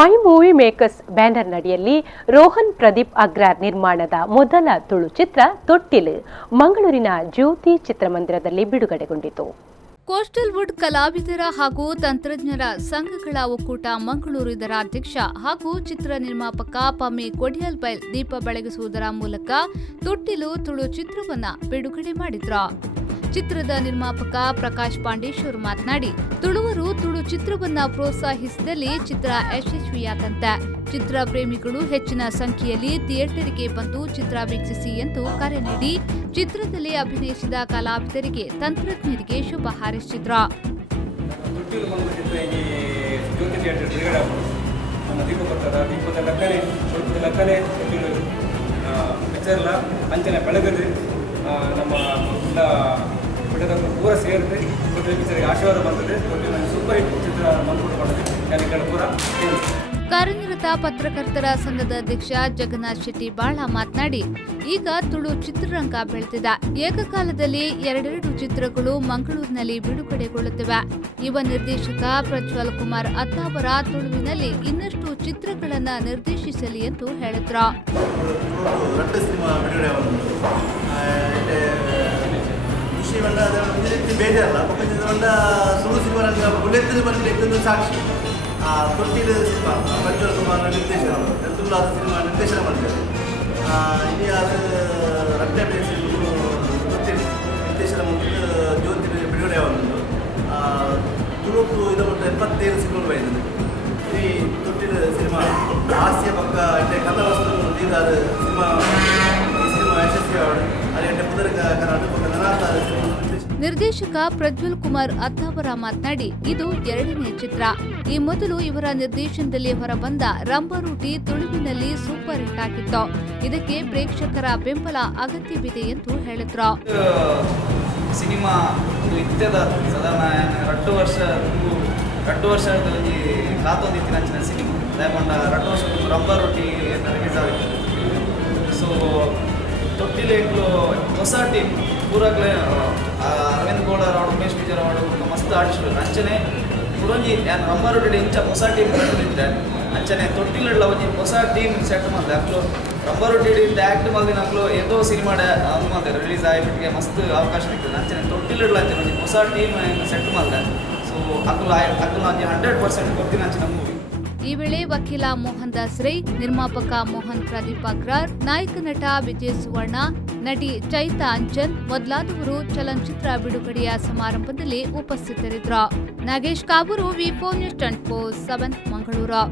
ಮೈ movie makers banner ನಡಿಯಲ್ಲಿ ರೋಹನ್ ಪ್ರದೀಪ್ ಅಗ್ರಾರ್ ನಿರ್ಮಾಣದ ಮೊದಲ ತುಳು ಚಿತ್ರ ತೊಟ್ಟಿಲು ಮಂಗಳೂರಿನ ಜ್ಯೋತಿ ಚಿತ್ರಮಂದಿರದಲ್ಲಿ ಬಿಡುಗಡೆಗೊಂಡಿತು. ಕೋಸ್ಟಲ್ ವುಡ್ ಕಲಾವಿದರ ಹಾಗೂ ತಂತ್ರಜ್ಞರ ಸಂಘಗಳ ಒಕ್ಕೂಟ ಮಂಗಳೂರು ಇದರ ಅಧ್ಯಕ್ಷ ಹಾಗೂ ಚಿತ್ರ ನಿರ್ಮಾಪಕ ಪಮ್ಮಿ ಕೊಡಿಯಲ್ಬೈಲ್ ದೀಪ ಬೆಳಗಿಸುವುದರ ಮೂಲಕ ತೊಟ್ಟಿಲು ತುಳು ಚಿತ್ರವನ್ನ ಬಿಡುಗಡೆ ಮಾಡಿದ್ರು. ಚಿತ್ರದ ನಿರ್ಮಾಪಕ ಪ್ರಕಾಶ್ ಪಾಂಡೇಶ್ವರ್ ಮಾತನಾಡಿ, ತುಳುವರು ತುಳು ಚಿತ್ರವನ್ನ ಪ್ರೋತ್ಸಾಹಿಸಿದಲ್ಲಿ ಚಿತ್ರ ಯಶಸ್ವಿಯಾದಂತೆ. ಚಿತ್ರ ಪ್ರೇಮಿಗಳು ಹೆಚ್ಚಿನ ಸಂಖ್ಯೆಯಲ್ಲಿ ಥಿಯೇಟರ್ಗೆ ಬಂದು ಚಿತ್ರ ವೀಕ್ಷಿಸಿ ಎಂದು ಕರೆ ನೀಡಿ ಚಿತ್ರದಲ್ಲಿ ಅಭಿನಯಿಸಿದ ಕಲಾವಿದರಿಗೆ ತಂತ್ರಜ್ಞರಿಗೆ ಶುಭ ಹಾರೈಸಿದ್ರು. ಪೂರ ಸೇರಿದೆ ಪಿಕ್ಚರ್ಗೆ ಆಶೀರ್ವಾದ ಬಂದಿದೆ. ಸೂಪರ್ ಹಿಟ್ ಚಿತ್ರ ಪೂರ. ಕಾರ್ಯನಿರತ ಪತ್ರಕರ್ತರ ಸಂಘದ ಅಧ್ಯಕ್ಷ ಜಗನ್ನಾಥ್ ಶೆಟ್ಟಿ ಬಾಳ ಮಾತನಾಡಿ, ಈಗ ತುಳು ಚಿತ್ರರಂಗ ಬೆಳೆದಿದೆ. ಏಕಕಾಲದಲ್ಲಿ ಎರಡೆರಡು ಚಿತ್ರಗಳು ಮಂಗಳೂರಿನಲ್ಲಿ ಬಿಡುಗಡೆಗೊಳ್ಳುತ್ತಿವೆ. ಯುವ ನಿರ್ದೇಶಕ ಪ್ರಜ್ವಲ್ ಕುಮಾರ್ ಅತ್ತಾವರ ತುಳುವಿನಲ್ಲಿ ಇನ್ನಷ್ಟು ಚಿತ್ರಗಳನ್ನ ನಿರ್ದೇಶಿಸಲಿ ಎಂದು ಹೇಳಿದ್ರು. ಬೇಜಾರಲ್ಲ ಸುಳ್ಳು ಸಿನಿಮಾ ಬುಲೆತ್ತಿನ ಬಂದು ಸಾಕ್ಷಿ ತೊಟ್ಟಿಲು ಸಿನಿಮಾ ಪ್ರಜ್ವಲ್ ಕುಮಾರ್ ನಿರ್ದೇಶನ ತುಳುವಾದ ಸಿನಿಮಾ ನಿರ್ದೇಶನ ಮಾಡಿದ್ದಾರೆ. ಇಲ್ಲಿ ಅದು ರಕ್ತ ತೊಟ್ಟಿಲು ನಿರ್ದೇಶನ ಮಾಡಿದ್ದು ಜ್ಯೋತಿ ಬಿಡುಗಡೆ ಆಗುವುದು ತುಳುಕು ಇದು 77 ಸಿನಿಮಾಗಳು ಬೈದಿದೆ. ಈ ತೊಟ್ಟಿಲು ಸಿನಿಮಾ ಹಾಸ್ಯ ಪಕ್ಕ ಕನ್ನಡ ವಸ್ತು ಇದಾದ ಸಿನಿಮಾ ಯಶಸ್ವಿ ಆವಡು ಅಲ್ಲಿ ಪುದರ ಕರ್ನಾಟಕ ನಿರ್ದೇಶಕ ಪ್ರಜ್ವಲ್ ಕುಮಾರ್ ಅತ್ತಾವರ ಮಾತನಾಡಿ, ಇದು ಎರಡನೇ ಚಿತ್ರ. ಈ ಮೊದಲು ಇವರ ನಿರ್ದೇಶನದಲ್ಲಿ ಹೊರಬಂದ ರಂಬರೂಟಿ ತುಳುವಿನಲ್ಲಿ ಸೂಪರ್ ಹಿಟ್ ಆಗಿತ್ತು. ಇದಕ್ಕೆ ಪ್ರೇಕ್ಷಕರ ಬೆಂಬಲ ಅಗತ್ಯವಿದೆ ಎಂದು ಹೇಳಿದ್ರು. ಸಿನಿಮಾ ಇತ್ಯದ ಸಾಧಾರಣ 2 ವರ್ಷದಲ್ಲಿ ಕಾತೊಂದಿತ್ತಿನ ಸಿನಿಮಾ ದಯಮಾಡ 2 ವರ್ಷ ರಂಬರೂಟಿ ರಿಲೀಸ್ ಆಗಿದೆ. ಸೊ ತೊಟ್ಟಿಲು ಹೊಸ ಟೀಮ್ ಪೂರಕ್ಲೆ ಅರವಿಂದ್ ಗೌಡ ರಾಡು ಉಮೇಶ್ ವಿಜಯ್ ರಾಡು ಮಸ್ತ್ ಆಡಿಸ್ರು. ಅಂಚನೆ ಪುರಂಜಿ ಏನು ರಂಬರೊಟ್ಟಿಗೆ ಇಂಚ ಹೊಸ ಟೀಮ್ ಕಟ್ಟಿದ್ರೆ ಅಂಚನೆ ತೊಟ್ಟಿಲ ಒಂಜಿ ಹೊಸ ಟೀಮ್ ಸೆಟ್ ಮಾಡಿದೆ. ಅಕ್ಲು ರಂಬರೊಟ್ಟಿಯಿಂದ ಆ್ಯಕ್ಟ್ ಮಾಡಿ ನಕ್ಲು ಏದೋ ಸಿನಿಮಾ ಮಾಡಿದೆ ರಿಲೀಸ್ ಆಗಿಬಿಟ್ಟಿಗೆ ಮಸ್ತ್ ಅವಕಾಶ ಸಿಗ್ತದೆ. ಅಂಚನೆ ತೊಟ್ಟಿಲ ಅಂಚನೆ ಒಂಜಿ ಹೊಸ ಟೀಮ್ ಸೆಟ್ ಮಾಡಿದೆ. ಸೊ ಅಕ್ಲು 100% ಗೊತ್ತಿನ ಅಂಚನೆ ಮೂವಿ. ಈ ವೇಳೆ ವಕೀಲ ಮೋಹನ್ ದಾಸ್ ರೈ, ನಿರ್ಮಾಪಕ ಮೋಹನ್ ಪ್ರದೀಪ್ ಅಗ್ರಾರ್, ನಾಯಕ ನಟ ವಿಜಯ್ ಸುವರ್ಣ, ನಟಿ ಚೈತಾ ಅಂಚನ್ ಮೊದಲಾದವರು ಚಲನಚಿತ್ರ ಬಿಡುಗಡೆಯ ಸಮಾರಂಭದಲ್ಲಿ ಉಪಸ್ಥಿತರಿದ್ದರು. ನಾಗೇಶ್ ಕಾಬೂರು, ವಿ4 ನ್ಯೂಸ್ 24/7 ಮಂಗಳೂರು.